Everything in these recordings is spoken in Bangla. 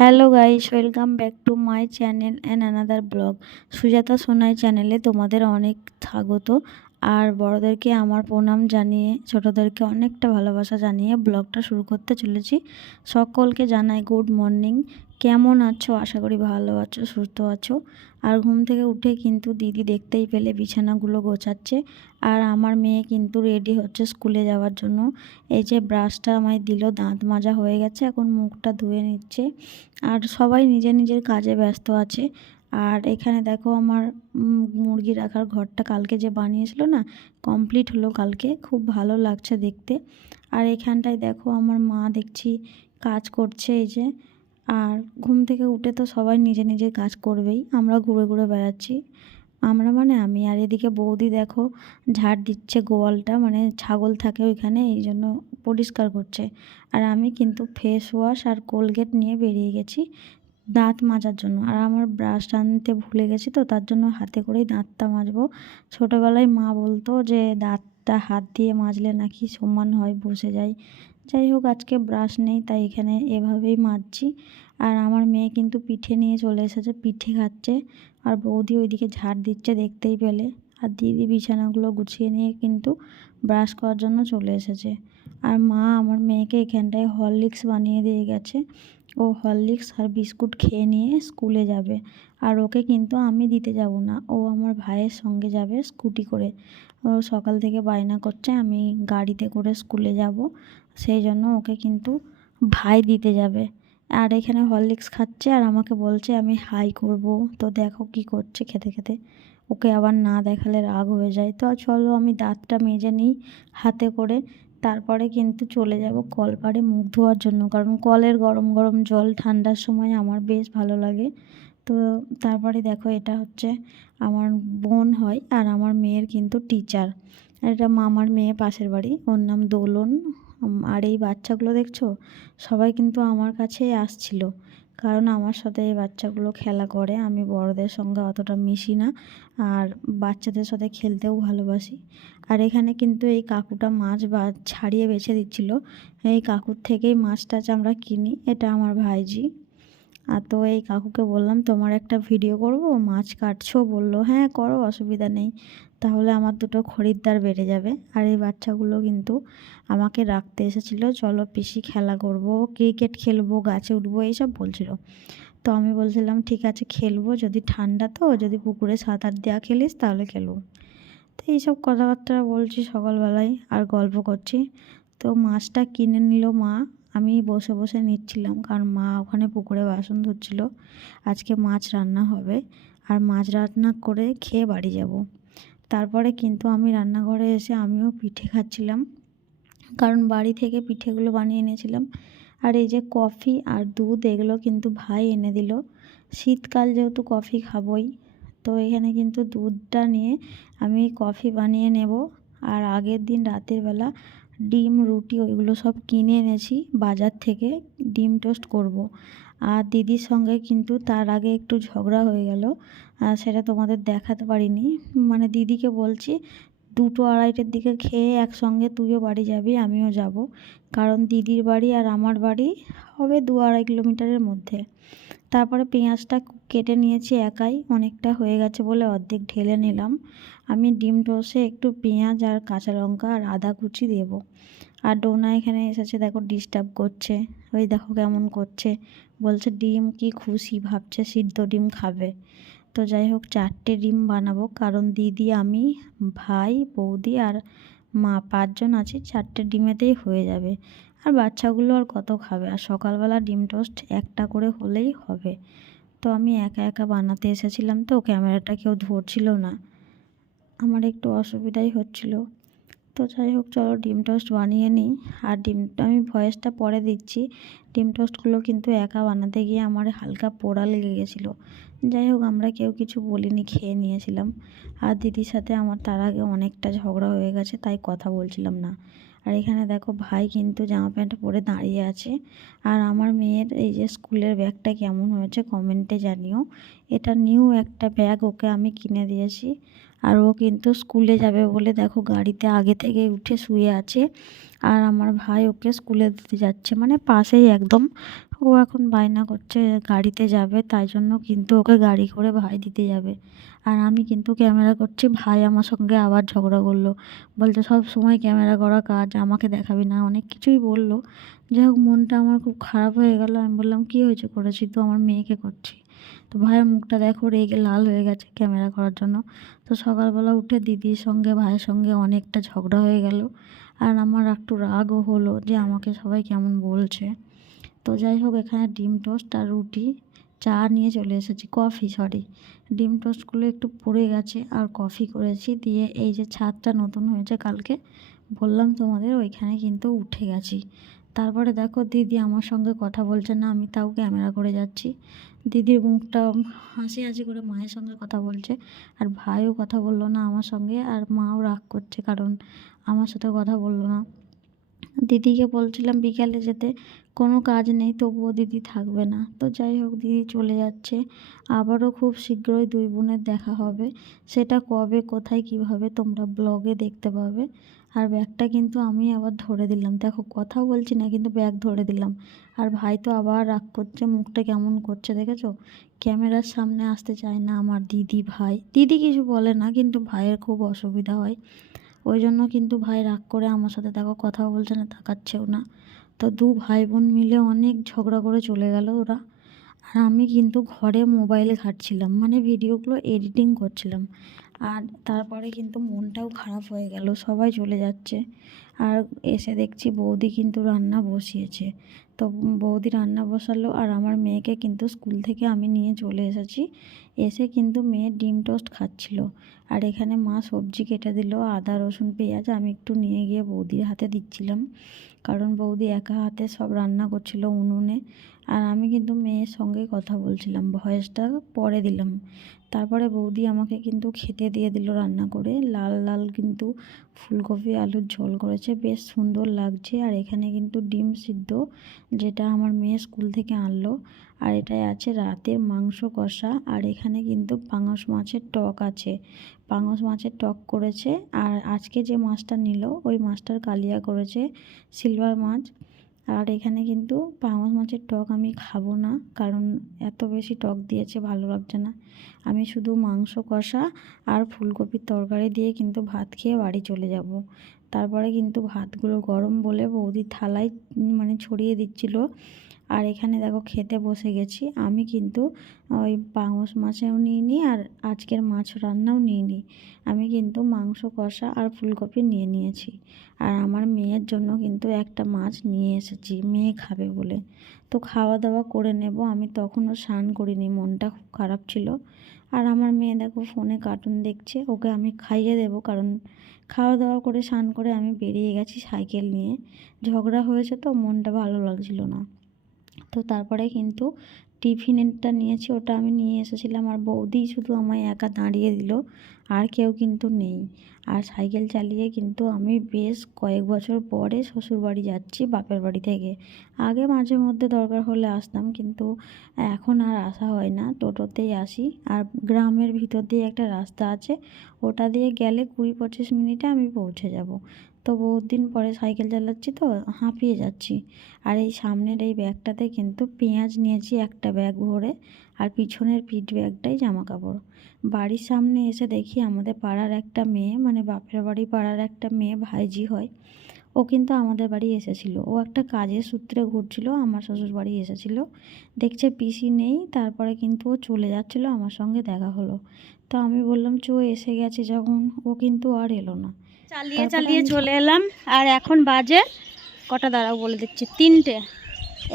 Hello guys, welcome back to my channel and another blog. Sujata Sonai চ্যানেলে তোমাদের অনেক স্বাগত। আর বড়োদেরকে আমার প্রণাম জানিয়ে ছোটোদেরকে অনেকটা ভালোবাসা জানিয়ে ব্লগটা শুরু করতে চলেছি। সকলকে জানাই গুড মর্নিং। কেমন আছো? আশা করি ভালো আছো, সুস্থ আছো। আর ঘুম থেকে উঠে কিন্তু দিদি দেখতেই পেলে বিছানাগুলো গোছাচ্ছে। আর আমার মেয়ে কিন্তু রেডি হচ্ছে স্কুলে যাওয়ার জন্য। এই যে ব্রাশটা আমায় দিল, দাঁত মাজা হয়ে গেছে, এখন মুখটা ধুয়ে নিচ্ছে। আর সবাই নিজের নিজের কাজে ব্যস্ত আছে। আর এখানে দেখো আমার মুরগি রাখার ঘরটা কালকে যে বানিয়েছিল না, কমপ্লিট হলো কালকে, খুব ভালো লাগছে দেখতে। আর এখানটায় দেখো আমার মা দেখছি কাজ করছে এই যে। আর ঘুম থেকে উঠে তো সবাই নিজে নিজের কাজ করবেই, আমরা ঘুরে ঘুরে বেড়াচ্ছি। আমরা মানে আমি, আর এদিকে বৌদি দেখো ঝাড় দিচ্ছে গোয়ালটা, মানে ছাগল থাকে ওইখানে, এই জন্য পরিষ্কার করছে। আর আমি কিন্তু ফেস ওয়াশ আর কোলগেট নিয়ে বেরিয়ে গেছি দাঁত মাজার জন্য। আর আমার ব্রাশ আনতে ভুলে গেছি, তো তার জন্য হাতে করেই দাঁতটা মাজবো। ছোটোবেলায় মা বলতো যে দাঁতটা হাত দিয়ে মাজলে নাকি সমান হয়, বসে যায়। যাই হোক, আজকে ব্রাশ নেই তাই এখানে এভাবেই মাজছি। আর আমার মেয়ে কিন্তু পিঠে নিয়ে চলে এসেছে, পিঠে খাচ্ছে। আর বৌদি ওইদিকে ঝাড় দিচ্ছে দেখতেই পেলে। আর দিদি বিছানাগুলো গুছিয়ে নিয়ে কিন্তু ব্রাশ করার জন্য চলে এসেছে। আর মা আমার মেয়েকে এখানটায় হরলিক্স বানিয়ে দিয়ে গেছে। ও হরলিক্স আর বিস্কুট খেয়ে নিয়ে স্কুলে যাবে। আর ওকে কিন্তু আমি দিতে যাব না, ও আমার ভাইয়ের সঙ্গে যাবে স্কুটি করে। ও সকাল থেকে বায়না করছে আমি গাড়িতে করে স্কুলে যাব, সেই জন্য ওকে কিন্তু ভাই দিতে যাবে। আর এখানে হরলিক্স খাচ্ছে আর আমাকে বলছে আমি হাই করব। তো দেখো কি করছে খেতে খেতে, ওকে আবার না দেখালে রাগ হয়ে যায়। তো চলো আমি দাঁতটা মেজে নিই হাতে করে, তারপরে কিন্তু চলে যাব কলপাড়ে মুখ ধোয়ার জন্য, কারণ কলের গরম গরম জল ঠান্ডার সময় আমার বেশ ভালো লাগে। তো তারপরে দেখো এটা হচ্ছে আমার বোন হয় আর আমার মেয়ের কিন্তু টিচার। আর এটা মামার মেয়ে পাশের বাড়ি, ওর নাম দোলন। আর এই বাচ্চাগুলো দেখছো, সবাই কিন্তু আমার কাছেই আসছিল, কারণ আমার সাথে এই বাচ্চাগুলো খেলা করে। আমি বড়দের সঙ্গে অতটা মিশি না, আর বাচ্চাদের সাথে খেলতেও ভালোবাসি। আর এখানে কিন্তু এই কাকুটা মাছ ছাড়িয়ে বেছে দিচ্ছিল। এই কাকুর থেকেই মাছ টাছ আমরা কিনি, এটা আমার ভাইজি। আর তো এই কাকুকে বললাম তোমার একটা ভিডিও করব, মাছ কাটছো? বললো হ্যাঁ করো, অসুবিধা নেই, তাহলে আমার দুটো খরিদ্দার বেড়ে যাবে। আর এই বাচ্চাগুলো কিন্তু আমাকে রাখতে এসেছিলো, চলো পিসি খেলা করব, ক্রিকেট খেলবো, গাছে উঠবো, এইসব বলছিল। তো আমি বলছিলাম ঠিক আছে খেলবো, যদি ঠান্ডা, তো যদি পুকুরে সাঁতার দেওয়া খেলিস তাহলে খেলবো। তো এইসব কথাবার্তা বলছি সকালবেলায় আর গল্প করছি। তো মাছটা কিনে নিল মা, আমি বসে বসে নিচ্ছিলাম, কারণ মা ওখানে পুকুরে বাসন ধুচ্ছিল। আজকে মাছ রান্না হবে, আর মাছ রান্না করে খেয়ে বাড়ি যাব। তারপরে কিন্তু আমি রান্নাঘরে এসে আমিও পিঠে খাচ্ছিলাম, কারণ বাড়ি থেকে পিঠেগুলো বানিয়ে এনেছিলাম। আর এই যে কফি আর দুধ, এগুলো কিন্তু ভাই এনে দিল। শীতকাল যেহেতু কফি খাবই, তো এখানে কিন্তু দুধটা নিয়ে আমি কফি বানিয়ে নেব। আর আগের দিন রাতের বেলা ডিম, রুটি ওইগুলো সব কিনে এনেছি বাজার থেকে, ডিম টোস্ট করব। আর দিদির সঙ্গে কিন্তু তার আগে একটু ঝগড়া হয়ে গেল, সেটা তোমাদের দেখাতে পারিনি। মানে দিদিকে বলছি 2টো-2:30টার দিকে খেয়ে একসঙ্গে তুইও বাড়ি যাবি, আমিও যাব, কারণ দিদির বাড়ি আর আমার বাড়ি হবে 2-2.5 কিলোমিটারের মধ্যে। তারপরে পেঁয়াজটা কেটে নিয়েছি একাই, অনেকটা হয়ে গেছে বলে অর্ধেক ঢেলে নিলাম। আমি ডিম টোস্টে একটু পেঁয়াজ আর কাঁচা লঙ্কা আর আদা কুচি দেবো। আর ডোনা এখানে এসেছে, দেখো ডিস্টার্ব করছে, ওই দেখো কেমন করছে, বলছে ডিম কি খুশি, ভাবছে সিদ্ধ ডিম খাবে। তো যাই হোক 4টে ডিম বানাবো, কারণ দিদি, আমি, ভাই, বৌদি আর মা 5জন আছি, 4টে ডিমেতেই হয়ে যাবে। আর বাচ্চাগুলো আর কত খাবে, আর সকালবেলা ডিম টোস্ট একটা করে হলেই হবে। তো আমি একা একা বানাতে এসেছিলাম, তো ক্যামেরাটা কেউ ধরছিল না, আমার একটু অসুবিধাই হচ্ছিল। তো যাই হোক চলো ডিম টোস্ট বানিয়ে নিই। আর ডিমটা আমি ভয়েসটা পরে দিচ্ছি। ডিম টোস্টগুলো কিন্তু একা বানাতে গিয়ে আমার হালকা পোড়া লেগে গেছিলো। যাই হোক আমরা কেউ কিছু বলিনি, খেয়ে নিয়েছিলাম। আর দিদির সাথে আমার তার আগে অনেকটা ঝগড়া হয়ে গেছে, তাই কথা বলছিলাম না। আর এখানে দেখো ভাই কিন্তু জামা প্যান্ট পরে দাঁড়িয়ে আছে। আর আমার মেয়ের এই যে স্কুলের ব্যাগটা কেমন হয়েছে কমেন্টে জানিও। এটা নিউ একটা ব্যাগ ওকে আমি কিনে দিয়েছি। আর ও কিন্তু স্কুলে যাবে বলে দেখো গাড়িতে আগে থেকে উঠে শুয়ে আছে। আর আমার ভাই ওকে স্কুলে দিতে যাচ্ছে, মানে পাশেই একদম, ও এখন বায়না করছে গাড়িতে যাবে, তাই জন্য কিন্তু ওকে গাড়ি করে ভাই দিতে যাবে। আর আমি কিন্তু ক্যামেরা করছি, ভাই আমার সঙ্গে আবার ঝগড়া করলো, বলছে সব সময় ক্যামেরা করা কাজ, আমাকে দেখাবি না, অনেক কিছুই বললো। যাই হোক, মনটা আমার খুব খারাপ হয়ে গেল। আমি বললাম কী হয়েছে, করেছি তো আমার মেয়েকে করছি। তো ভাইয়ের মুখটা দেখো রেগে লাল হয়ে গেছে ক্যামেরা করার জন্য। তো সকালবেলা উঠে দিদির সঙ্গে ভাইয়ের সঙ্গে অনেকটা ঝগড়া হয়ে গেল। আর আমার একটু রাগও হলো যে আমাকে সবাই কেমন বলছে। তো যাই হোক, এখানে ডিম টোস্ট আর রুটি, চা নিয়ে চলে এসেছি, কফি সরি, ডিম টোস্টগুলো একটু পড়ে গেছে আর কফি করেছি। দিয়ে এই যে ছাদটা নতুন হয়েছে কালকে বললাম তোমাদের, ওইখানে কিন্তু উঠে গেছি। তারপরে দেখো দিদি আমার সঙ্গে কথা বলছে না, আমি তাও ক্যামেরা করে যাচ্ছি। দিদির মুখটা হাসি হাসি করে মায়ের সঙ্গে কথা বলছে, আর ভাইও কথা বললো না আমার সঙ্গে, আর মাও রাগ করছে কারণ আমার সাথে কথা বললো না। দিদিকে বলছিলাম বিকালে যেতে, কোনো কাজ নেই, তবুও দিদি থাকবে না। তো যাই হোক, দিদি চলে যাচ্ছে। আবারও খুব শীঘ্রই দুই বোনের দেখা হবে, সেটা কবে কোথায় কিভাবে তোমরা ব্লগে দেখতে পাবে। আর ব্যাগটা কিন্তু আমি আবার ধরে দিলাম, দেখো কথা বলছি না কিন্তু ব্যাগ ধরে দিলাম। আর ভাই তো আবার রাগ করছে, মুখটা কেমন করছে দেখেছো, ক্যামেরার সামনে আসতে চায় না আমার দিদি। ভাই দিদি কিছু বলে না, কিন্তু ভাইয়ের খুব অসুবিধা হয়, ওই জন্য কিন্তু ভাই রাগ করে আমার সাথে দেখো কথাও বলছে না, তাকাচ্ছেও না। তো দু ভাই বোন মিলে অনেক ঝগড়া করে চলে গেল ওরা। আর আমি কিন্তু ঘরে মোবাইলে ঘাঁটছিলাম, মানে ভিডিওগুলো এডিটিং করছিলাম। আর তারপরে কিন্তু মনটাও খারাপ হয়ে গেল, সবাই চলে যাচ্ছে। আর এসে দেখছি বৌদি কিন্তু রান্না বসিয়েছে। তো বৌদি রান্না বসালো, আর আমার মেয়েকে কিন্তু স্কুল থেকে আমি নিয়ে চলে এসেছি। এসে কিন্তু মেয়ে ডিম টোস্ট খাচ্ছিল। আর এখানে মা সবজি কেটে দিল, আদা রসুন পেঁয়াজ, আমি একটু নিয়ে গিয়ে বৌদির হাতে দিচ্ছিলাম, কারণ বৌদি একা হাতে সব রান্না করছিল উনুনে। আর আমি কিন্তু মেয়ের সঙ্গে কথা বলছিলাম, ভয়েসটা পরে দিলাম। তারপরে বৌদি আমাকে কিন্তু খেতে দিয়ে দিল রান্না করে, লাল লাল কিন্তু ফুলকপি আলুর ঝোল করেছে, বেশ সুন্দর লাগছে। আর এখানে কিন্তু ডিম সিদ্ধ, যেটা আমার মেয়ে স্কুল থেকে আনলো। আর এটাই আছে রাতের মাংস কষা। আর এখানে কিন্তু পাঙাশ মাছের টক আছে, পাঙাশ মাছের টক করেছে। আর আজকে যে মাছটা নিল ওই মাছটার কালিয়া করেছে, সিলভার মাছ। আর এখানে কিন্তু পাঙাশ মাছের টক আমি খাবো না, কারণ এত বেশি টক দিয়েছে, ভালো লাগছে না। আমি শুধু মাংস কষা আর ফুলকপির তরকারি দিয়ে কিন্তু ভাত খেয়ে বাড়ি চলে যাব। তারপরে কিন্তু ভাতগুলো গরম বলে বৌদি থালায় মানে ছড়িয়ে দিচ্ছিল। আর এখানে দেখো খেতে বসে গেছি। আমি কিন্তু ওই পাঙাশ মাছেও নিইনি, আর আজকের মাছ রান্নাও নিইনি। আমি কিন্তু মাংস কষা আর ফুলকপি নিয়ে নিয়েছি। আর আমার মেয়ের জন্য কিন্তু একটা মাছ নিয়ে এসেছি, মেয়ে খাবে বলে। তো খাওয়া দাওয়া করে নেব, আমি তখনও স্নান করিনি, মনটা খুব খারাপ ছিল। আর আমার মেয়ে দেখো ফোনে কার্টুন দেখছে, ওকে আমি খাইয়ে দেবো, কারণ খাওয়া দাওয়া করে স্নান করে আমি বেরিয়ে গেছি সাইকেল নিয়ে। ঝগড়া হয়েছে তো মনটা ভালো লাগছিল না। তো তারপরে কিন্তু টিফিনটা নিয়েছি, ওটা আমি নিয়ে এসেছিলাম। আর বৌদি শুধু আমায় একা দাঁড়িয়ে দিল, আর কেউ কিন্তু নেই। আর সাইকেল চালিয়ে কিন্তু আমি বেশ কয়েক বছর পরে শ্বশুরবাড়ি যাচ্ছি বাপের বাড়ি থেকে। আগে মাঝে মধ্যে দরকার হলে আসতাম, কিন্তু এখন আর আসা হয় না, টোটোতেই আসি। আর গ্রামের ভিতর দিয়ে একটা রাস্তা আছে, ওটা দিয়ে গেলে 20-25 মিনিটে আমি পৌঁছে যাব। তো বহুত দিন পরে সাইকেল চালাচ্ছি তো হাঁপিয়ে যাচ্ছি। আর এই সামনের এই ব্যাগটাতে কিন্তু পেঁয়াজ নিয়েছি একটা ব্যাগ ভরে, আর পিছনের পিঠ ব্যাগটাই জামা কাপড়। বাড়ির সামনে এসে দেখি আমাদের পাড়ার একটা মেয়ে, মানে বাপের বাড়ি পাড়ার একটা মেয়ে, ভাইজি হয়, ও কিন্তু আমাদের বাড়ি এসেছিল। ও একটা কাজের সূত্রে ঘুরছিল, আমার শ্বশুর বাড়ি এসেছিল। দেখছে পিসি নেই, তারপরে কিন্তু ও চলে যাচ্ছিলো, আমার সঙ্গে দেখা হলো। তো আমি বললাম চো এসে গেছে যখন, ও কিন্তু আর এলো না। চালিয়ে চালিয়ে চলে এলাম। আর এখন বাজে কটা, দাঁড়াও বলে দিচ্ছি, 3টে।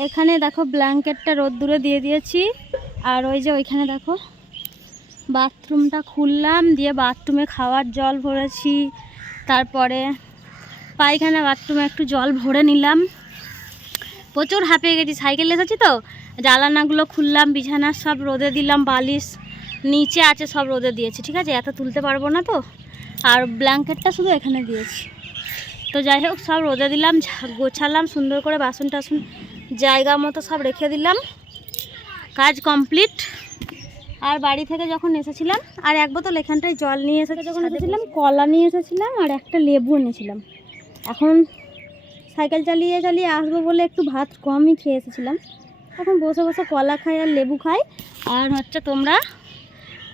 এখানে দেখো ব্ল্যাঙ্কেটটা রোদ্দুরে দিয়ে দিয়েছি। আর ওই যে ওইখানে দেখো বাথরুমটা খুললাম, দিয়ে বাথরুমে খাওয়ার জল ভরেছি। তারপরে পায়খানা বাথরুমে একটু জল ভরে নিলাম। প্রচুর হাঁপিয়ে গেছি, সাইকেল এসেছি তো। জ্বালানাগুলো খুললাম, বিছানার সব রোদে দিলাম, বালিশ নিচে আছে সব রোদে দিয়েছি, ঠিক আছে, এত তুলতে পারবো না তো। আর ব্ল্যাঙ্কেটটা শুধু এখানে দিয়েছি। তো যাই হোক, সব রোদে দিলাম, গোছালাম সুন্দর করে, বাসন টাসন জায়গা মতো সব রেখে দিলাম, কাজ কমপ্লিট। আর বাড়ি থেকে যখন এসেছিলাম, আর এক বোতল এখানটায় জল নিয়ে যখন এসেছিলাম, কলা নিয়ে এসেছিলাম, আর একটা লেবু এনেছিলাম। এখন সাইকেল চালিয়ে চালিয়ে আসবো বলে একটু ভাত কমই খেয়ে এসেছিলাম, এখন বসে বসে কলা খাই আর লেবু খাই। আর হচ্ছে তোমরা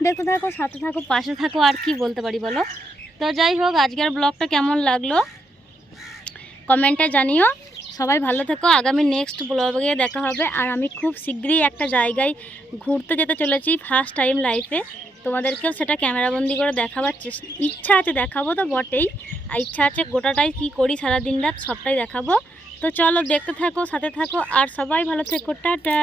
দেখতে থাকো, সাথে থাকো, পাশে থাকো, আর কি বলতে পারি বলো। তো যাই হোক, আজকের ব্লগটা কেমন লাগলো কমেন্টে জানিও। সবাই ভালো থেকো, আগামী নেক্সট ব্লগে দেখা হবে। আর আমি খুব শীঘ্রই একটা জায়গায় ঘুরতে যেতে চলেছি, ফার্স্ট টাইম লাইফে। তোমাদেরকেও সেটা ক্যামেরাবন্দি করে দেখাবার ইচ্ছা আছে, দেখাবো তো বটেই। আর ইচ্ছা আছে গোটাটাই কি করি সারা দিন রাত সবটাই দেখাবো। তো চলো দেখতে থাকো, সাথে থাকো, আর সবাই ভালো থেকো, টাটা।